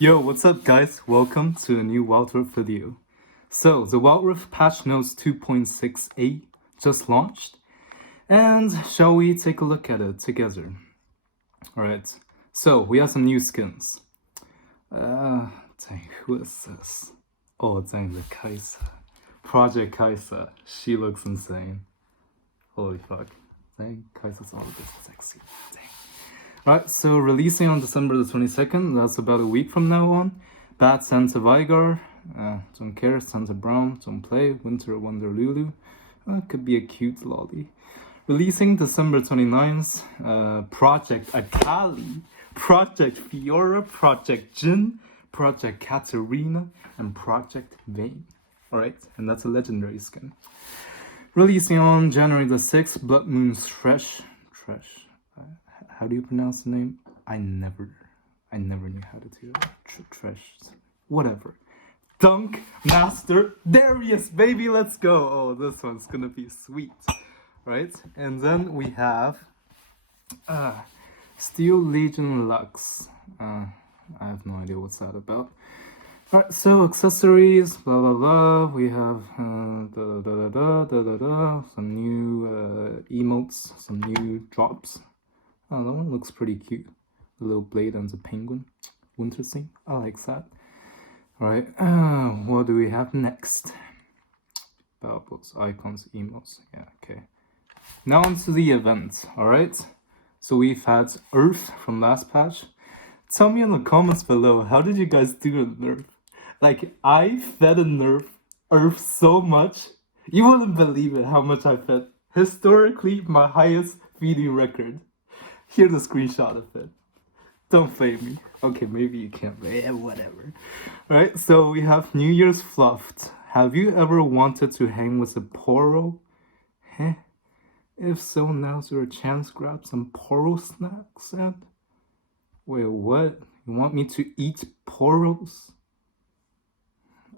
Yo, what's up guys? Welcome to a new Wildrift video. So, the Wildrift patch notes 2.68 just launched, and shall we take a look at it together? Alright, so we have some new skins. Dang, who is this? Oh, dang, the Kai'Sa. Project Kai'Sa. She looks insane. Holy fuck. Dang, Kai'Sa's all this sexy. Dang. Alright, so releasing on December the 22nd, that's about a week from now on. Bad Santa Vigar, don't care, Santa Brown, don't play, Winter Wonder Lulu, could be a cute lolly. Releasing December 29th, Project Akali, Project Fiora, Project Jin, Project Katarina, and Project Vayne. Alright, and that's a legendary skin. Releasing on January the 6th, Blood Moon Thresh. How do you pronounce the name? I never knew how to do it. Tresh, whatever. Dunk Master Darius, baby, let's go. Oh, this one's gonna be sweet, right? And then we have Steel Legion Lux. I have no idea what's that about. Alright, so accessories, blah blah blah. We have some new emotes, some new drops. Oh, that one looks pretty cute. The little blade and the penguin. Winter scene. I like that. Alright, what do we have next? Bubbles, icons, emotes. Yeah, okay. Now onto the event, alright? So we've had Earth from last patch. Tell me in the comments below, how did you guys do a nerf? Like, I fed a nerf Earth so much. You wouldn't believe it how much I fed. Historically, my highest feeding record. Here's a screenshot of it. Don't flame me. Okay, maybe you can't, but yeah, whatever. Alright, so we have New Year's Fluffed. Have you ever wanted to hang with a Poro? Heh? If so, now's your chance. Grab some Poro snacks and... Wait, what? You want me to eat Poros?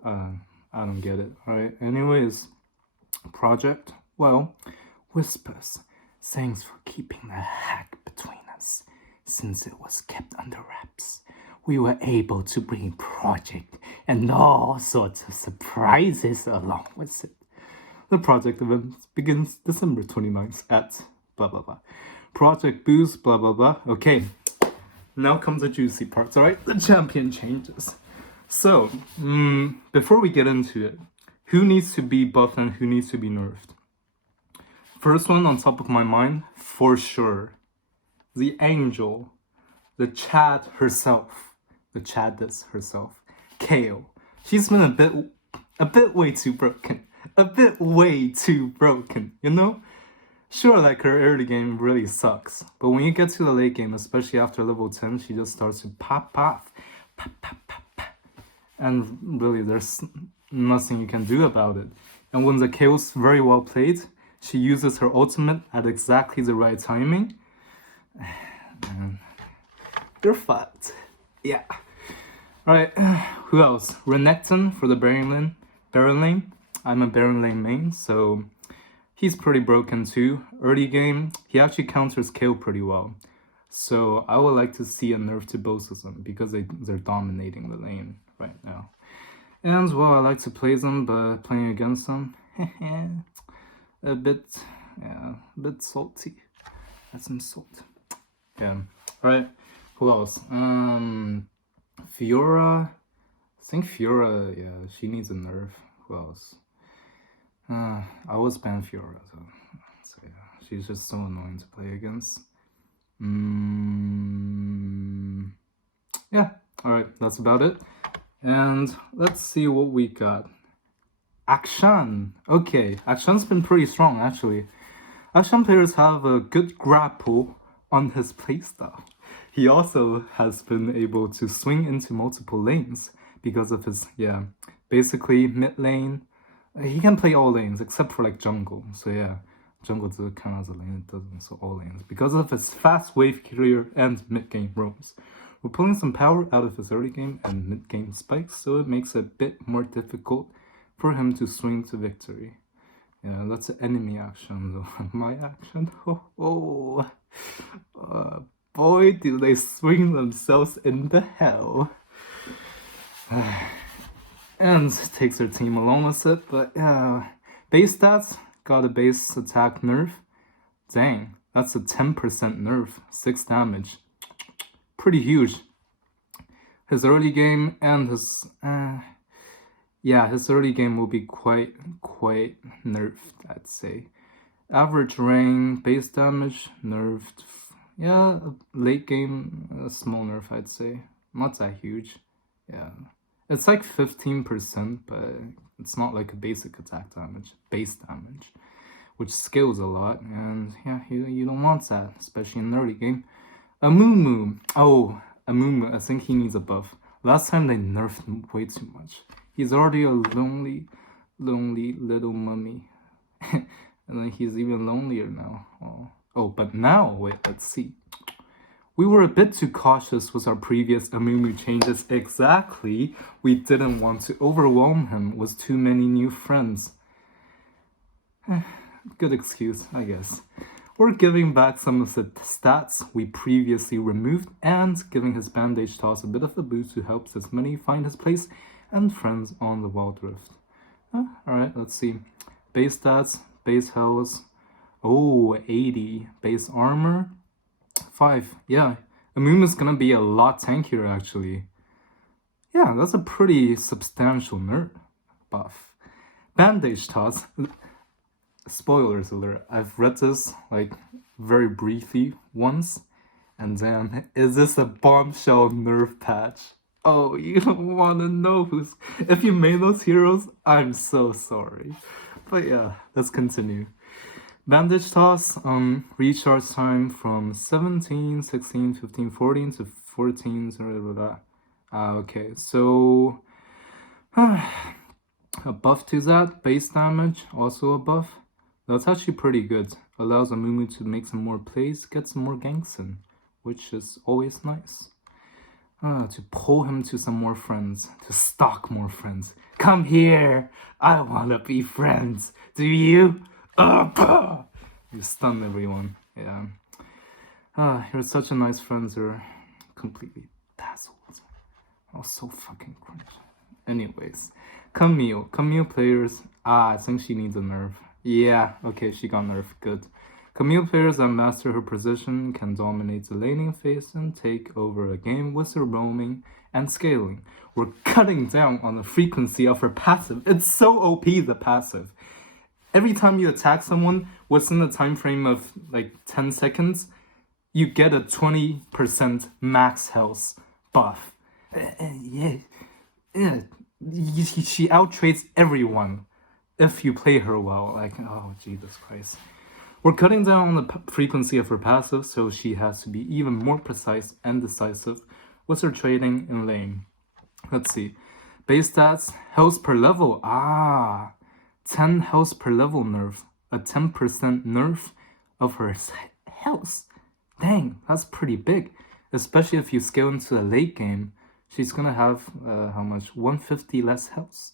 I don't get it. Alright, anyways. Project? Well, Whispers. Thanks for keeping the hack between us. Since it was kept under wraps, we were able to bring Project and all sorts of surprises along with it. The project event begins December 29th at blah blah blah. Project Boost, blah blah blah. Okay, now comes the juicy parts, alright? The champion changes. So, before we get into it, who needs to be buffed and who needs to be nerfed? First one on top of my mind, for sure. The angel, the Chad herself, the Chaddess herself, Kale. She's been a bit way too broken. A bit way too broken, you know? Sure, like her early game really sucks, but when you get to the late game, especially after level 10, she just starts to pop off. Pop, pop, pop, pop. And really, there's nothing you can do about it. And when the Kale's very well played, she uses her ultimate at exactly the right timing. And they're fucked. Yeah. Alright, who else? Renekton for the Baron lane. I'm a Baron lane main, so he's pretty broken too. Early game, he actually counters Kale pretty well. So I would like to see a nerf to both of them because they're dominating the lane right now. And well, I like to play them, but playing against them, a bit salty. That's some salt. Yeah. Right. Who else? Fiora. I think Fiora, yeah, she needs a nerf. Who else? I was ban Fiora, so yeah, she's just so annoying to play against. Yeah. Alright, that's about it. And let's see what we got. Akshan. Okay, Akshan's been pretty strong actually. Akshan players have a good grapple on his playstyle. He also has been able to swing into multiple lanes because of his, basically mid lane. He can play all lanes except for like jungle. So yeah, jungle does count as a lane, it doesn't, so all lanes. Because of his fast wave clear and mid game roams. We're pulling some power out of his early game and mid game spikes, so it makes it a bit more difficult for him to swing to victory. Yeah, that's an enemy action though. My action? Boy, do they swing themselves into hell. And takes her team along with it, but yeah. Base stats, got a base attack nerf. Dang, that's a 10% nerf, 6 damage. Pretty huge. His early game and his his early game will be quite nerfed, I'd say. Average rank, base damage, nerfed. Yeah, late game, a small nerf, I'd say. Not that huge. Yeah. It's like 15%, but it's not like a basic attack damage, base damage, which scales a lot. And yeah, you don't want that, especially in early game. Amumu. Oh, Amumu, I think he needs a buff. Last time they nerfed him way too much. He's already a lonely little mummy. And then he's even lonelier now. Oh, but now, wait, let's see. We were a bit too cautious with our previous Amumu changes. Exactly. We didn't want to overwhelm him with too many new friends. Good excuse, I guess. We're giving back some of the stats we previously removed and giving his bandage toss a bit of a boost to help his money find his place and friends on the Wild Rift. Alright, let's see. Base stats, base health. Oh, 80. Base armor, 5. Yeah, Amumu's gonna be a lot tankier actually. Yeah, that's a pretty substantial nerf buff. Bandage toss. Spoilers alert, I've read this like very briefly once, and then is this a bombshell nerf patch? Oh, you don't wanna know who's. If you made those heroes, I'm so sorry. But yeah, let's continue. Bandage toss, recharge time from 17, 16, 15, 14 to 14, blah, blah, blah. Okay, so a buff to that, base damage, also a buff. That's actually pretty good. Allows Amumu to make some more plays, get some more ganks in, which is always nice. To pull him to some more friends, to stalk more friends. Come here, I wanna be friends. Do you? You stun everyone. Yeah. You're such a nice friend. You're completely dazzled. Oh, so fucking cringe. Anyways, Camille players. I think she needs a nerf. Yeah, okay, she got nerfed. Good. Camille players that master her position can dominate the laning phase and take over a game with her roaming and scaling. We're cutting down on the frequency of her passive. It's so OP, the passive. Every time you attack someone within a time frame of like 10 seconds, you get a 20% max health buff. She outtrades everyone if you play her well. Like, oh, Jesus Christ. We're cutting down on the frequency of her passive, so she has to be even more precise and decisive with her trading in lane. Let's see. Base stats, health per level. 10 health per level nerf. A 10% nerf of her health. Dang, that's pretty big. Especially if you scale into a late game. She's gonna have, how much? 150 less health.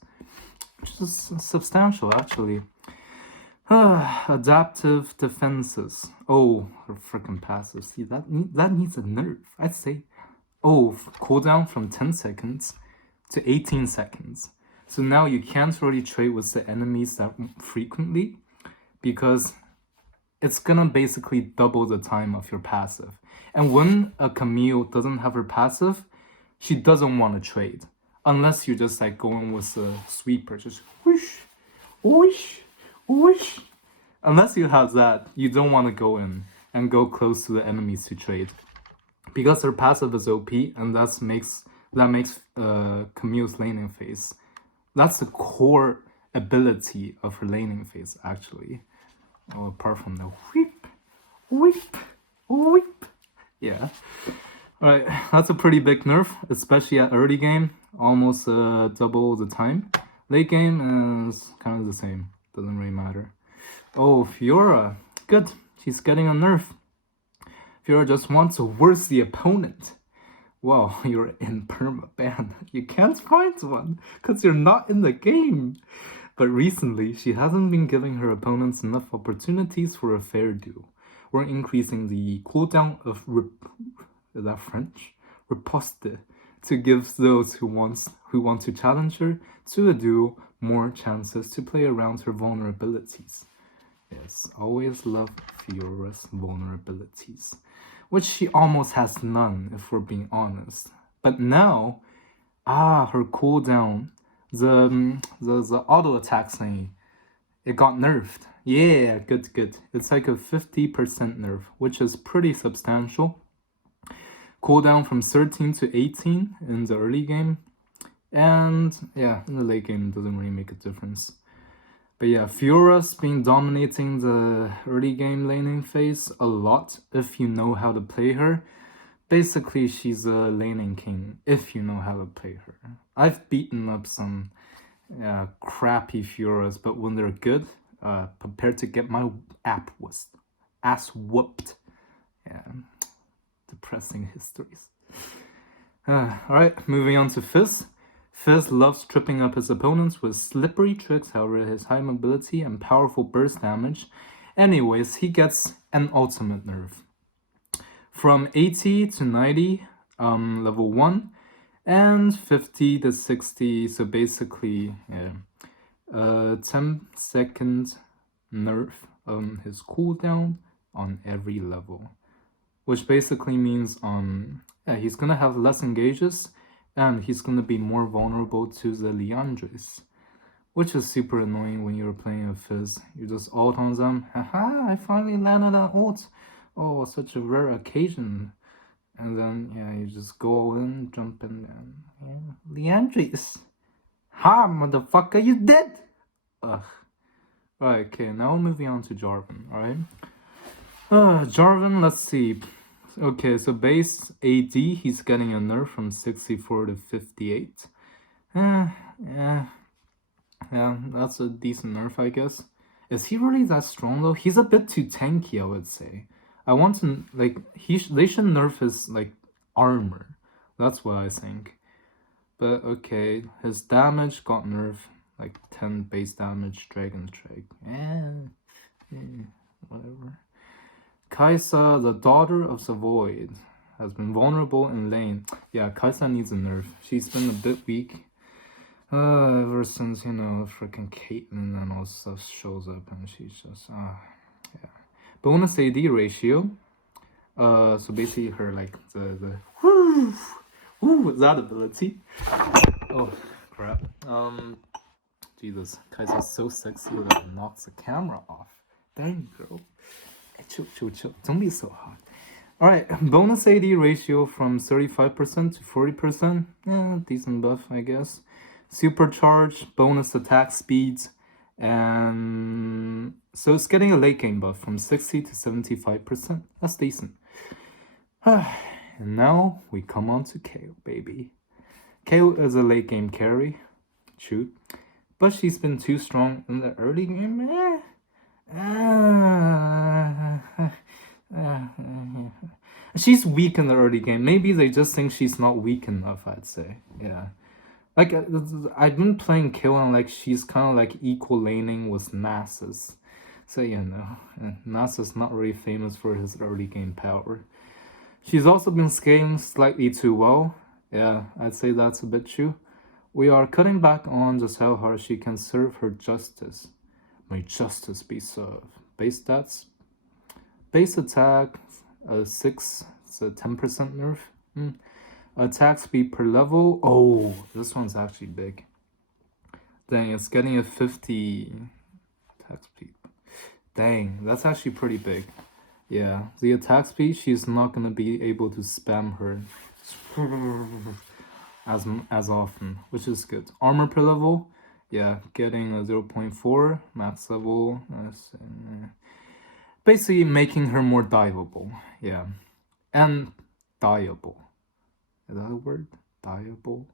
Which is substantial, actually. Adaptive defenses. Oh, her freaking passive. See, that needs a nerf, I'd say. Oh, cooldown from 10 seconds to 18 seconds. So now you can't really trade with the enemies that frequently because it's gonna basically double the time of your passive. And when a Camille doesn't have her passive, she doesn't want to trade. Unless you're just like going with a sweeper, just whoosh, whoosh, whoosh. Unless you have that, you don't want to go in and go close to the enemies to trade. Because her passive is OP, and that makes Camille's laning phase. That's the core ability of her laning phase, actually. Oh, apart from the whip, whip, whip. Yeah. Alright, that's a pretty big nerf, especially at early game. Almost double the time. Late game is kind of the same. Doesn't really matter. Oh, Fiora. Good. She's getting a nerf. Fiora just wants to worse the opponent. Wow, you're in permaban. You can't find one because you're not in the game. But recently, she hasn't been giving her opponents enough opportunities for a fair duel. We're increasing the cooldown of is that French? Riposte to give those who want to challenge her to a duel more chances to play around her vulnerabilities. Yes, always love Fiora's vulnerabilities, which she almost has none if we're being honest. But now, her cooldown, the auto attack thing, it got nerfed. Yeah, good. It's like a 50% nerf, which is pretty substantial. Cooldown from 13 to 18 in the early game. And yeah, in the late game, it doesn't really make a difference. But yeah, Fiora's been dominating the early game laning phase a lot if you know how to play her. Basically, she's a laning king if you know how to play her. I've beaten up some crappy Fioras, but when they're good, prepared to get my ass whooped. Yeah, depressing histories. Alright, moving on to Fizz. Fizz loves tripping up his opponents with slippery tricks, however his high mobility and powerful burst damage. Anyways, he gets an ultimate nerf. From 80 to 90, level 1, and 50 to 60, so basically, 10-second nerf on his cooldown on every level. Which basically means he's gonna have less engages, and he's gonna be more vulnerable to the Liandry's, which is super annoying when you're playing a Fizz. You just ult on them. Haha! I finally landed an ult. Oh, such a rare occasion. And then you just go in, jump in, and Liandry's. Ha, motherfucker, you dead. Ugh. Right. Okay. Now moving on to Jarvan. All right. Jarvan. Let's see. Okay, so base AD, he's getting a nerf from 64 to 58. Yeah, that's a decent nerf, I guess. Is he really that strong though? He's a bit too tanky, I would say. I want to they should nerf his armor. That's what I think. But okay, his damage got nerfed, 10 base damage, Dragon Strike. Whatever. Kai'Sa, the daughter of the Void, has been vulnerable in lane. Yeah, Kai'Sa needs a nerf. She's been a bit weak. Ever since, freaking Caitlyn and all stuff shows up, and she's just, yeah. Bonus AD ratio. So basically her, the that ability. Oh, crap. Jesus, Kai'Sa's so sexy that it knocks the camera off. Dang, girl. Chill. Don't be so hot. Alright, bonus AD ratio from 35% to 40%. Yeah, decent buff, I guess. Supercharge, bonus attack speeds, and so it's getting a late game buff from 60 to 75%. That's decent. And now we come on to Kayle, baby. Kayle is a late game carry, true, but she's been too strong in the early game. She's weak in the early game. Maybe they just think she's not weak enough, I'd say. Yeah. I've been playing Kayle and she's kind of equal laning with Nasus. So Nasus not really famous for his early game power. She's also been scaling slightly too well. Yeah, I'd say that's a bit true. We are cutting back on just how hard she can serve her justice. May justice be served. Base stats. Base attack, 6, it's a 10% nerf. Attack speed per level. Oh, this one's actually big. Dang, it's getting a 50 attack speed. Dang, that's actually pretty big. Yeah, the attack speed, she's not gonna be able to spam her as often, which is good. Armor per level. Yeah, getting a 0.4 max level. Basically making her more diveable. Yeah. And dieable. Is that a word? Dieable?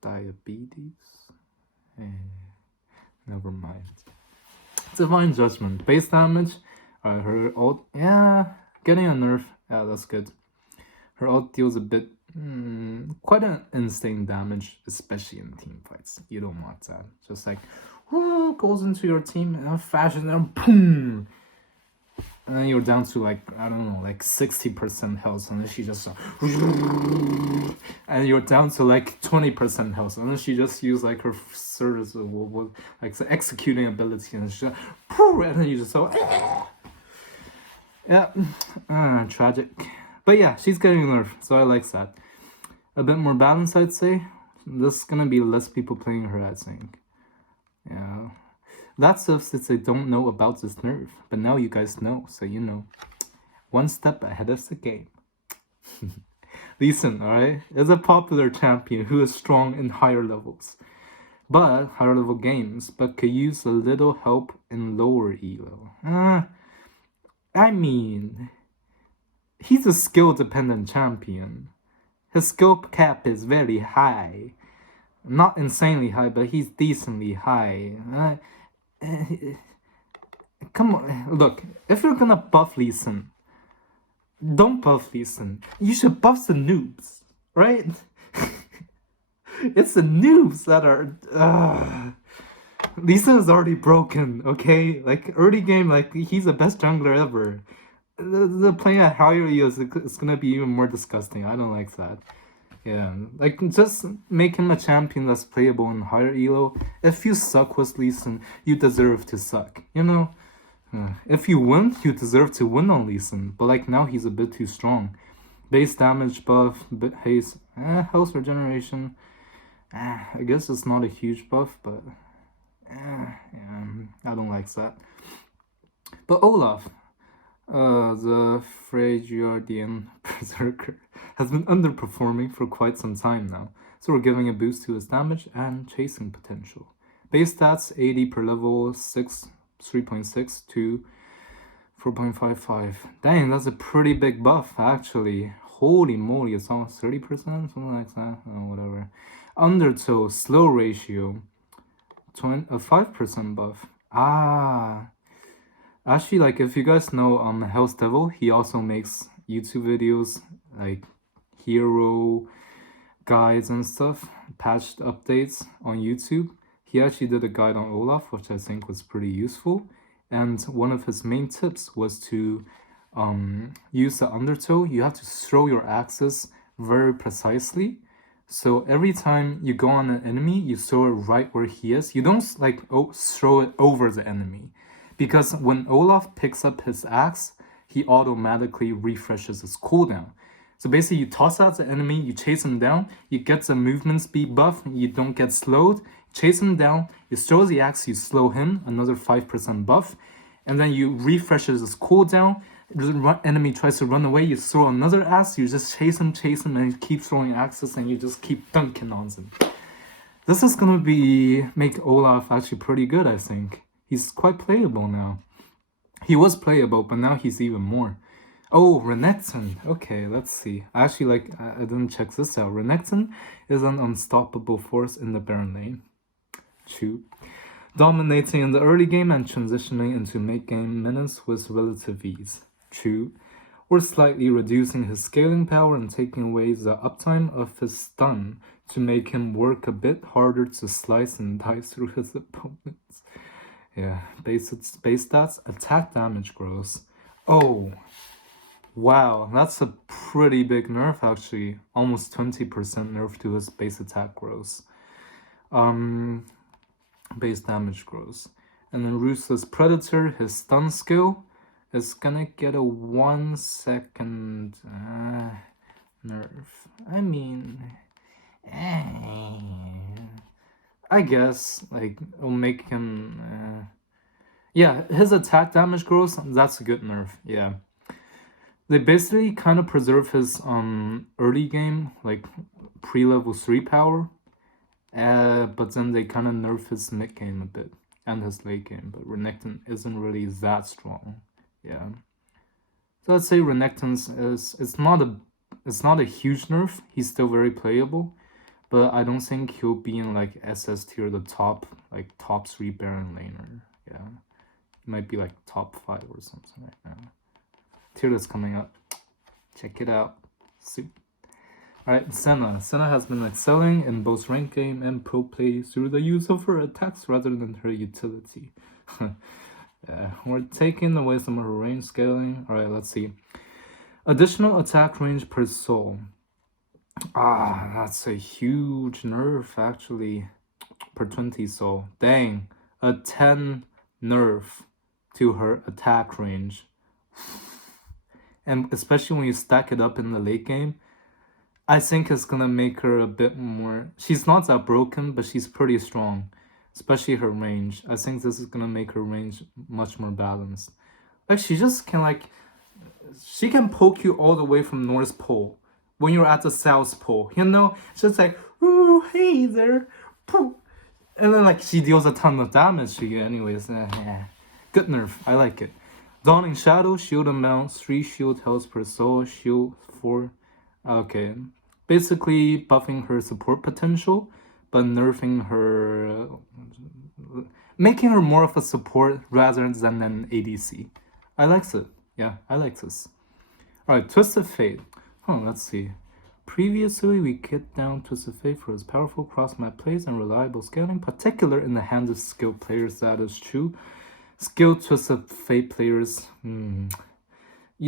Diabetes? Never mind. Divine Judgment. Base damage. Her ult. Yeah. Getting a nerf. Yeah, that's good. Her ult deals a bit quite an insane damage, especially in team fights. You don't want that. Just goes into your team and fashion and boom. and then you're down to like, I don't know, like 60% health, and then she just and you're down to like 20% health, and then she just used like her service, like the executing ability, and she just, and then you just so yeah, tragic. But yeah, she's getting nerfed, so I like that. A bit more balance, I'd say. There's gonna be less people playing her, I think. Yeah. That's if since I don't know about this nerf, but now you guys know, so you know. One step ahead of the game. Listen, alright, is a popular champion who is strong in higher levels, but higher level games, but could use a little help in lower elo. I mean, he's a skill dependent champion. His skill cap is very high. Not insanely high, but he's decently high. Come on, look, if you're gonna buff Lee Sin, don't buff Lee Sin. You should buff the noobs, right? It's the noobs that are. Lee Sin is already broken, okay? Like, early game, like, he's the best jungler ever. The playing at higher EOs is gonna be even more disgusting. I don't like that. Yeah, like, just make him a champion that's playable in higher elo. If you suck with Lee Sin, you deserve to suck, you know? If you win, you deserve to win on Lee Sin, but like now he's a bit too strong. Base damage buff, bit haste, health regeneration. I guess it's not a huge buff, but yeah, I don't like that. But Olaf, the Freyjardian Berserker, has been underperforming for quite some time now, so we're giving a boost to his damage and chasing potential. Base stats 80 per level, 3.6 to 4.55. Dang, that's a pretty big buff actually. Holy moly, it's almost 30%, something like that. Oh, whatever. Undertow slow ratio, a 5% buff. Actually, like, if you guys know Hell's Devil, he also makes YouTube videos like hero guides and stuff, patched updates on YouTube. He actually did a guide on Olaf, which I think was pretty useful. And one of his main tips was to use the undertow. You have to throw your axes very precisely. So every time you go on an enemy, you throw it right where he is. You don't like throw it over the enemy. Because when Olaf picks up his axe, he automatically refreshes his cooldown. So basically, you toss out the enemy, you chase him down, you get the movement speed buff, you don't get slowed, chase him down, you throw the axe, you slow him, another 5% buff, and then you refreshes his cooldown, the enemy tries to run away, you throw another axe, you just chase him, and you keep throwing axes, and you just keep dunking on him. This is gonna make Olaf actually pretty good, I think. He's quite playable now. He was playable, but now he's even more. Oh, Renekton. Okay, let's see. Actually, I didn't check this out. Renekton is an unstoppable force in the Baron lane. True. Dominating in the early game and transitioning into mid-game minutes with relative ease. True. Or slightly reducing his scaling power and taking away the uptime of his stun to make him work a bit harder to slice and dice through his opponents. Yeah, base stats, attack damage grows. Oh, wow, that's a pretty big nerf actually. Almost 20% nerf to his base attack grows. Base damage grows. And then Ruthless Predator, his stun skill, is gonna get a 1 second nerf. I mean, I guess, like, it'll make him, yeah, his attack damage grows, that's a good nerf, yeah. They basically kind of preserve his early game, like, pre-level 3 power, but then they kind of nerf his mid game a bit, and his late game, but Renekton isn't really that strong, yeah. So I'd say Renekton's it's not a huge nerf, he's still very playable, but I don't think he'll be in like SS tier, the top 3 Baron laner. Yeah, he might be like top 5 or something right now. Tier list coming up. Check it out. Soup. Alright, Senna. Senna has been excelling in both rank game and pro play through the use of her attacks rather than her utility. Yeah, we're taking away some of her range scaling. All right, let's see. Additional attack range per soul. Ah, that's a huge nerf actually. Per 20 soul. Dang, a 10 nerf to her attack range. And especially when you stack it up in the late game, I think it's gonna make her a bit more. She's not that broken, but she's pretty strong, especially her range. I think this is gonna make her range much more balanced. Like she just can she can poke you all the way from North Pole when you're at the South Pole. You know, it's just like, ooh, hey there, poof. And then like she deals a ton of damage to you anyways. Good nerf, I like it. Dawning Shadow, shield amount, 3 shield health per soul, shield 4. Okay. Basically buffing her support potential, but nerfing her, making her more of a support rather than an ADC. I like it. Yeah, I like this. Alright, Twisted Fate. Let's see. Previously, we kicked down Twisted Fate for his powerful cross-map plays and reliable scaling, particular in the hands of skilled players. That is true. Skilled Twisted Fate players, you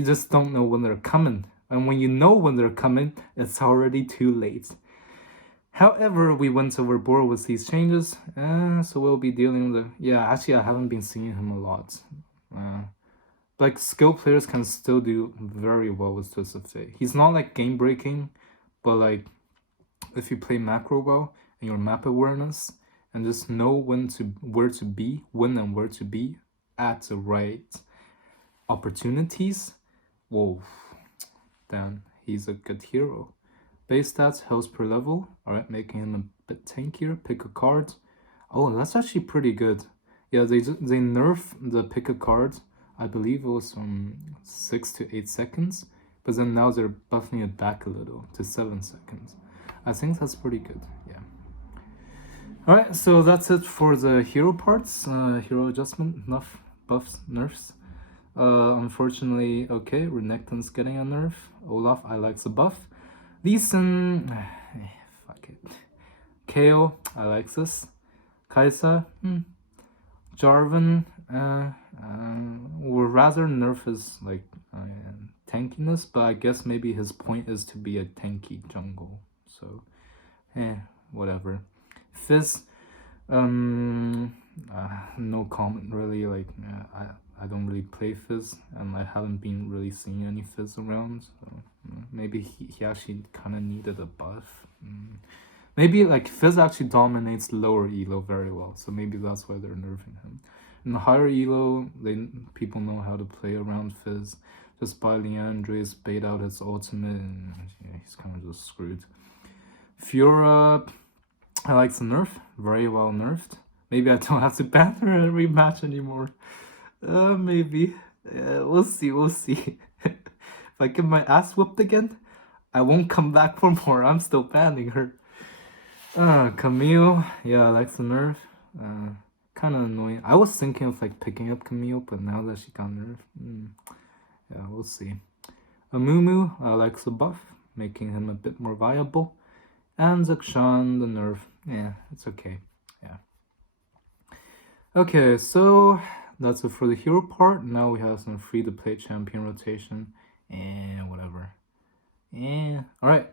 just don't know when they're coming. And when you know when they're coming, it's already too late. However, we went overboard with these changes, so we'll be dealing with actually I haven't been seeing him a lot. Like, skilled players can still do very well with Twisted Fate. He's not like game-breaking, but like, if you play macro well, and your map awareness, and just know when and where to be at the right opportunities, whoa, then he's a good hero. Base stats, health per level, alright, making him a bit tankier. Pick a card. Oh, that's actually pretty good. Yeah, they nerf the pick a card. I believe it was from 6 to 8 seconds, but then now they're buffing it back a little to 7 seconds. I think that's pretty good, yeah. Alright, so that's it for the hero parts. Hero adjustment, enough buffs, nerfs. Unfortunately, okay, Renekton's getting a nerf. Olaf, I like the buff. Lee Sin, fuck it. KO, I like this. Kaisa, Jarvan, would rather nerf his like tankiness, but I guess maybe his point is to be a tanky jungle. So, whatever. Fizz, no comment really. Like, I don't really play Fizz, and I haven't been really seeing any Fizz around. So maybe he actually kind of needed a buff. Maybe like Fizz actually dominates lower elo very well, so maybe that's why they're nerfing him. In the higher elo, people know how to play around Fizz. Just buy Leandre's, bait out his ultimate, and he's kind of just screwed. Fiora, I like the nerf, very well nerfed. Maybe I don't have to ban her in a rematch anymore. Maybe. We'll see. If I get my ass whooped again, I won't come back for more. I'm still banning her. Camille, yeah, I like the nerf. Kind of annoying. I was thinking of like picking up Camille, but now that she got nerfed, yeah, we'll see. Amumu, I like the buff, making him a bit more viable. And Zakshan, the nerf, yeah, it's okay. Yeah. Okay, so that's it for the hero part. Now we have some free-to-play champion rotation and whatever. Yeah, all right.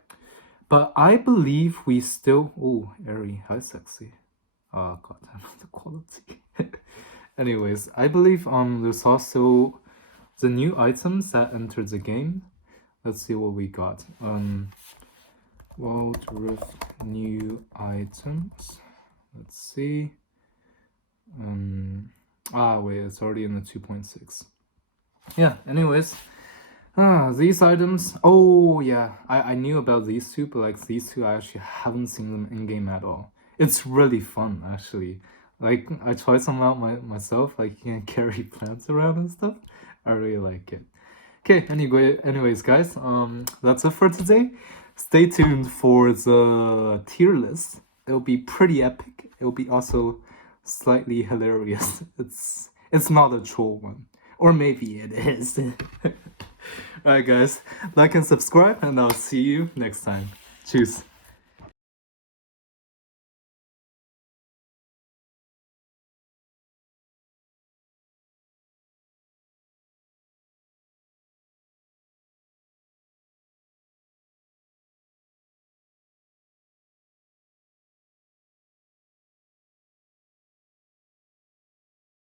But I believe we still... Oh, Airy, how sexy. Oh, god damn, the quality. Anyways, I believe there's also the new items that entered the game. Let's see what we got. Wild Rift new items. Let's see. Wait, it's already in the 2.6. Yeah, anyways. These items. Oh, yeah. I knew about these two, but like these two, I actually haven't seen them in-game at all. It's really fun, actually. Like, I tried some out myself, like you can carry plants around and stuff. I really like it. Okay, anyways, guys, that's it for today. Stay tuned for the tier list. It'll be pretty epic. It'll be also slightly hilarious. It's not a troll one. Or maybe it is. Alright guys, like and subscribe, and I'll see you next time. Cheers.